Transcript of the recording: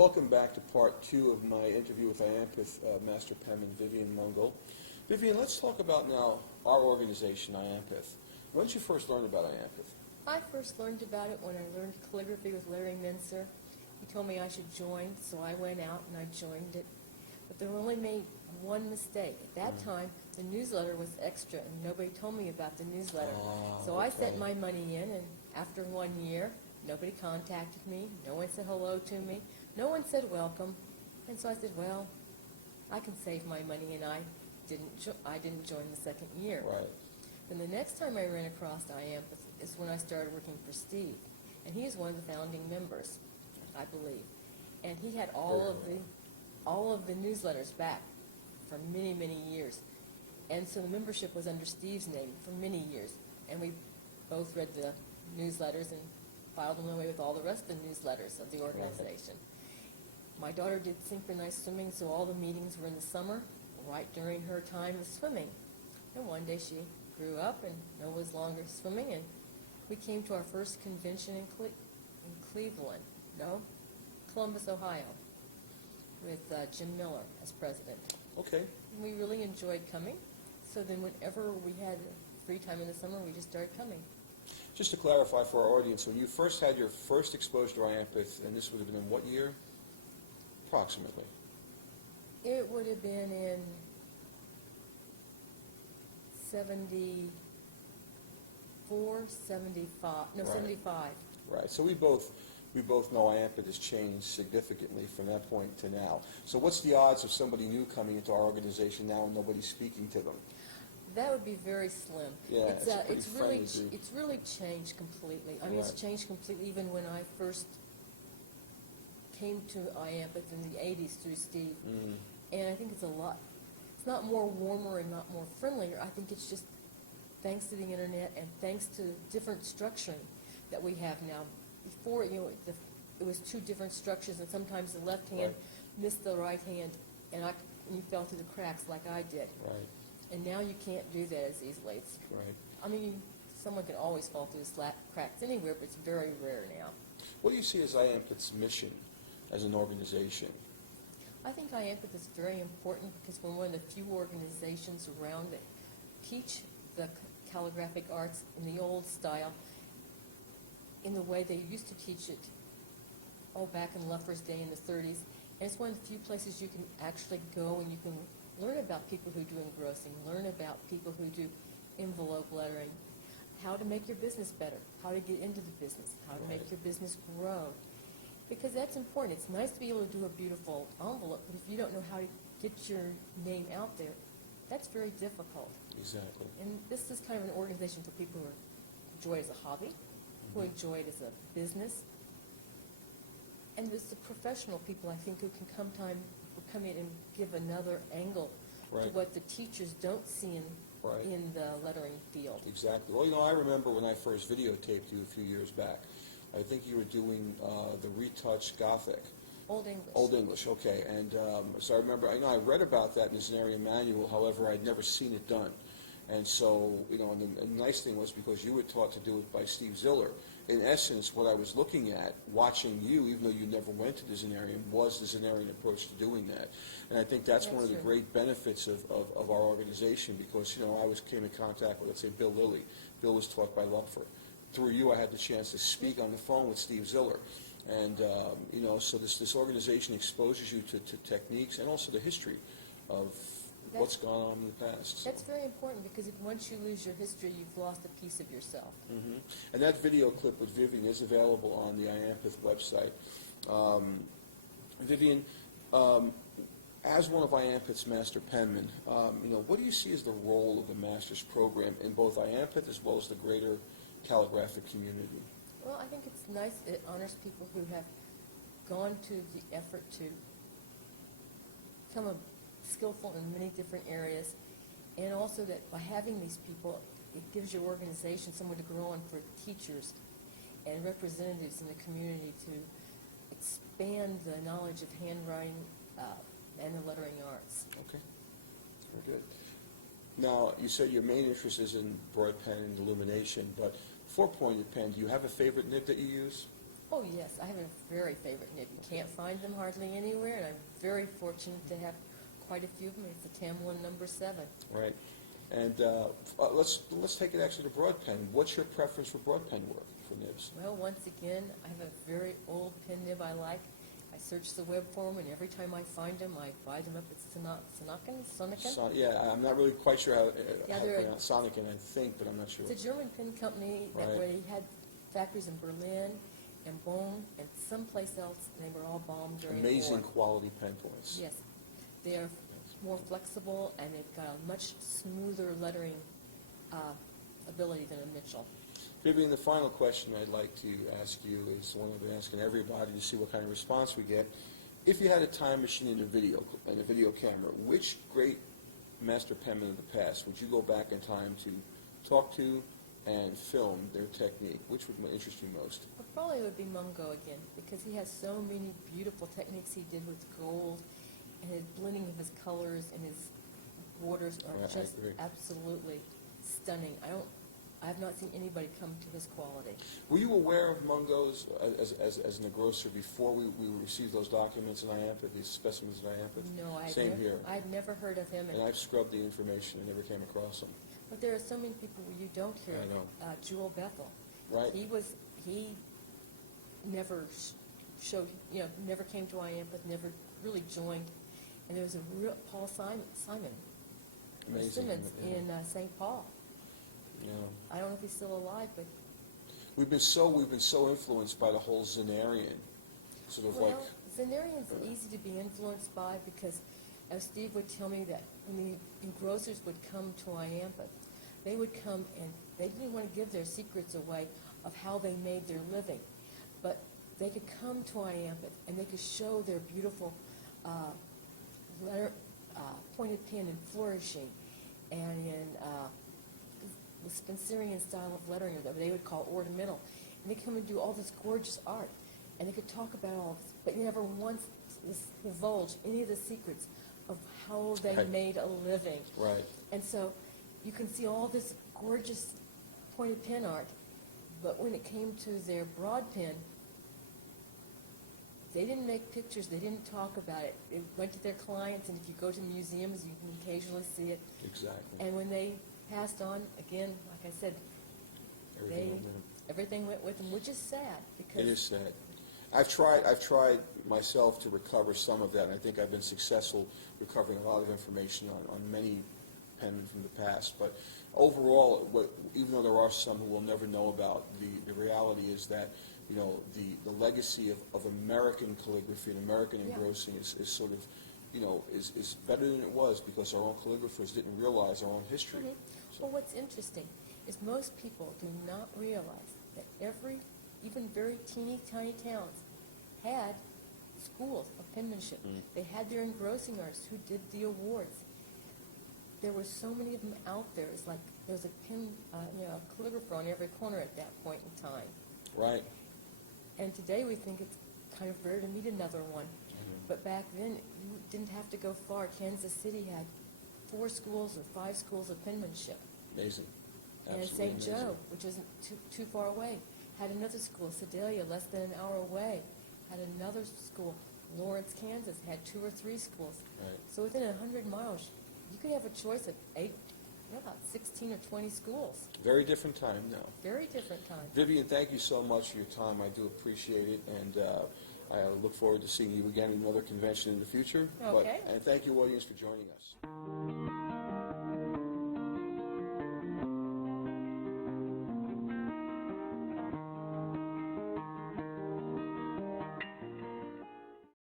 Welcome back to part 2 of my interview with Iampeth Master Penman Vivian Mungall. Vivian, let's talk about now our organization, Iampeth. When did you first learn about Iampeth? I first learned about it when I learned calligraphy with Larry Mincer. He told me I should join, so I went out and I joined it. But they only made one mistake. At that time, the newsletter was extra, and nobody told me about the newsletter. So I sent my money in, and after 1 year, nobody contacted me. No one said hello to me. No one said welcome. And so I said, well, I can save my money, and I didn't join the second year. Right. Then the next time I ran across Iampeth is when I started working for Steve, and he is one of the founding members, I believe. And he had all of the newsletters back for many, many years. And so the membership was under Steve's name for many years. And we both read the newsletters and filed them away with all the rest of the newsletters of the organization. My daughter did synchronized swimming, so all the meetings were in the summer, right during her time of swimming. And one day she grew up and was longer swimming, and we came to our first convention in Columbus, Ohio, with Jim Miller as president. Okay. And we really enjoyed coming. So then whenever we had free time in the summer, we just started coming. Just to clarify for our audience, when you first had your first exposure to Iampeth, and this would have been in what year? Approximately. It would have been in 74, 75, no, Right. 75. Right. So we both know Iampeth has changed significantly from that point to now. So what's the odds of somebody new coming into our organization now and nobody speaking to them? That would be very slim. Yeah, it's really changed completely. I mean, It's changed completely even when I first came to Iampeth in the 80s through Steve. And I think it's not more warmer and not more friendlier. I think it's just thanks to the internet and thanks to different structuring that we have now. Before, it was two different structures, and sometimes the left hand missed the right hand, and you fell through the cracks like I did. Right. And now you can't do that as easily. Right. I mean, someone can always fall through the cracks anywhere, but it's very rare now. What do you see as Iampeth's mission as an organization? I think Iampeth is very important because we're one of the few organizations around that teach the calligraphic arts in the old style, in the way they used to teach it, back in Luffer's day in the 30s. And it's one of the few places you can actually go and you can learn about people who do engrossing, learn about people who do envelope lettering, how to make your business better, how to get into the business, how to make your business grow. Because that's important. It's nice to be able to do a beautiful envelope, but if you don't know how to get your name out there, that's very difficult. Exactly. And this is kind of an organization for people who enjoy it as a hobby, who enjoy it as a business. And there's the professional people, I think, who can come in and give another angle to what the teachers don't see in the lettering field. Exactly. Well, I remember when I first videotaped you a few years back. I think you were doing the retouched Gothic. Old English. Old English, okay. And so I remember, I read about that in the Zenarian manual, however, I'd never seen it done. And so, and the nice thing was because you were taught to do it by Steve Ziller. In essence, what I was looking at, watching you, even though you never went to the Zenarian, was the Zenarian approach to doing that. And I think that's one of the great benefits of our organization because, I came in contact with, let's say, Bill Lilly. Bill was taught by Lupfer. Through you, I had the chance to speak on the phone with Steve Ziller. And, so this organization exposes you to techniques and also the history of what's gone on in the past. That's very important because once you lose your history, you've lost a piece of yourself. And that video clip with Vivian is available on the Iampeth website. Vivian, as one of Iampeth's master penmen, what do you see as the role of the master's program in both Iampeth as well as the greater calligraphic community? Well, I think it's nice. It honors people who have gone to the effort to become skillful in many different areas, and also that by having these people, it gives your organization someone to grow on for teachers and representatives in the community to expand the knowledge of handwriting and the lettering arts. Okay, very good. Now, you said your main interest is in broad pen and illumination, but four-pointed pen, do you have a favorite nib that you use? Oh, yes, I have a very favorite nib. You can't find them hardly anywhere, and I'm very fortunate to have quite a few of them. It's the Tamlin number 7. Right. And let's take it actually to broad pen. What's your preference for broad pen work for nibs? Well, once again, I have a very old pen nib I like. I search the web for them, and every time I find them, I buy them up. It's Sonaken. Yeah, I'm not really quite sure how Yeah, to they're a- pronounce Sonic, I think, but I'm not sure. It's a German pen company that Right. where he had factories in Berlin and Bonn and someplace else, and they were all bombed during the Amazing war. quality pen points. Yes, they are more flexible, and they've got a much smoother lettering ability than a Mitchell. Vivian, the final question I'd like to ask you is one I've been asking everybody to see what kind of response we get. If you had a time machine and a video camera, which great master penman of the past would you go back in time to talk to and film their technique? Which would interest you most? Well, probably would be Mungall again, because he has so many beautiful techniques he did with gold, and his blending of his colors and his borders are I just agree. absolutely stunning. I have not seen anybody come to his quality. Were you aware of Mungall's as an engrosser before we received those documents in Iampeth, these specimens in Iampeth? No, Same here. I've never heard of him. And I've scrubbed the information and never came across him. But there are so many people you don't hear I of. know. Jewel Bethel. Right. He never showed, never came to Iampeth, never really joined. And there was a real Paul Simon Amazing. Simmons Yeah. in St. Paul. Yeah. I don't know if he's still alive, but We've been so influenced by the whole Zenarian, sort of like. well, Zenarian's easy to be influenced by because, as Steve would tell me, that when the engrossers would come to Iampeth, they would come and they didn't want to give their secrets away of how they made their living, but they could come to Iampeth and they could show their beautiful pointed pen and flourishing, and in the Spencerian style of lettering, or that they would call ornamental. And they come and do all this gorgeous art, and they could talk about all this, but you never once divulge any of the secrets of how they Right. made a living. Right. And so you can see all this gorgeous pointed pen art, but when it came to their broad pen, they didn't make pictures, they didn't talk about it. It went to their clients, and if you go to museums, you can occasionally see it. Exactly. And when they passed on, again, like I said, Everything on there. everything went with them, which is sad, because It is sad. I've tried myself to recover some of that, and I think I've been successful recovering a lot of information on many penmen from the past. But overall, even though there are some who will never know about, the reality is that the legacy of American calligraphy and American Yeah. engrossing is sort of is better than it was because our own calligraphers didn't realize our own history. Mhm. So, Well, what's interesting is most people do not realize that even very teeny tiny towns had schools of penmanship. Mm. They had their engrossing artists who did the awards. There were so many of them out there. It's like there was a calligrapher on every corner at that point in time. right. And today we think it's kind of rare to meet another one. Mhm. But back then, you didn't have to go far. Kansas City had 4 schools or 5 schools of penmanship. Amazing. And Absolutely St. amazing. Joe, which isn't too far away, had another school. Sedalia, less than an hour away, had another school. Lawrence, Kansas, had 2 or 3 schools. Right. So within 100 miles, you could have a choice of about 16 or 20 schools. Very different time now. Very different time. Vivian, thank you so much for your time. I do appreciate it, and I look forward to seeing you again at another convention in the future. Okay. And thank you, audience, for joining us.